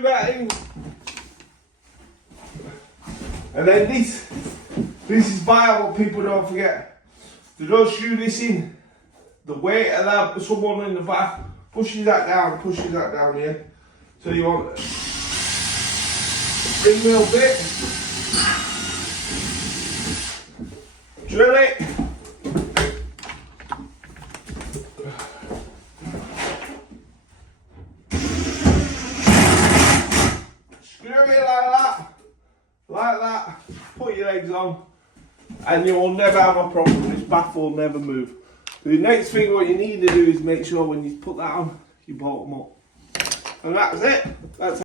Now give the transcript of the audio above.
screw that in. And then this is vital, what people don't forget. They don't screw this in. The weight of that, someone in the bath pushes that down here. So you want a spring wheel bit. Drill it. Screw it like that. Put your legs on, and you will never have a problem. This bath will never move. The next thing what you need to do is make sure when you put that on, you bolt them up. And that's it. That's